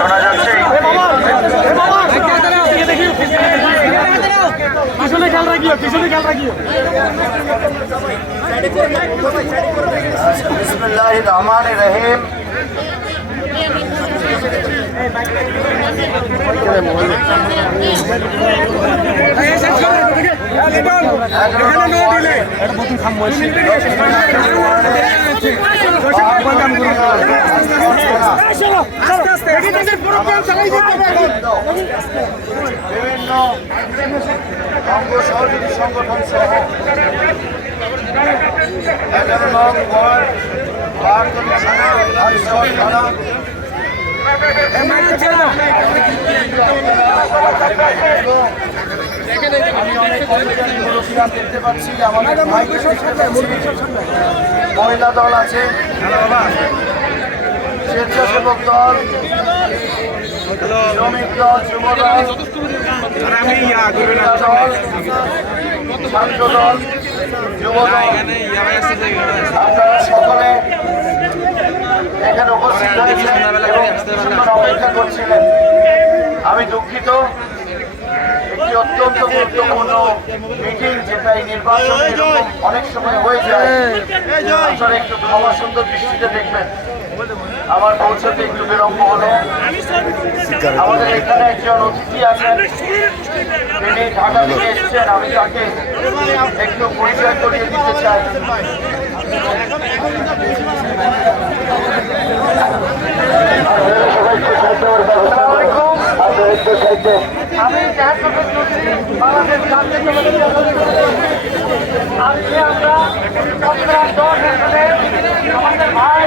শোনা যাচ্ছে পিছনে খেয়াল রাখিও পিছনে খেয়াল রাখিও বিসমুল্লাহ রহমান রহিম বিভিন্ন অঙ্গ সহযোগী সংগঠন সহ এগারো নং ওয়ার্ড বারতলি থানা হাইসর থানা দেখতে পাচ্ছি আমাদের মহিলা দল আছে স্বেচ্ছাসেবক দল, শ্রমিক দল, যুব দল ছাত্র দল আপনারা সকলে এখানে উপস্থিত হয়েছেন এবং অপেক্ষা করছিলেন। আমি দুঃখিত। একটি অত্যন্ত গুরুত্বপূর্ণ মিটিং যেটা এই নির্বাচন অনেক সময় হয়ে যায় একটু ক্ষমা সুন্দর দৃষ্টিতে দেখবেন। আমার পৌঁছতে একটু বিলম্ব হলো। আমাদের এখানে একজন অতিথি আছেন। তিনি ঢাকা থেকে এসেছেন। আমি তাকে একটু পরিচয় করিয়ে দিতে চাই। আমি আমরা দশ আমাদের ভাই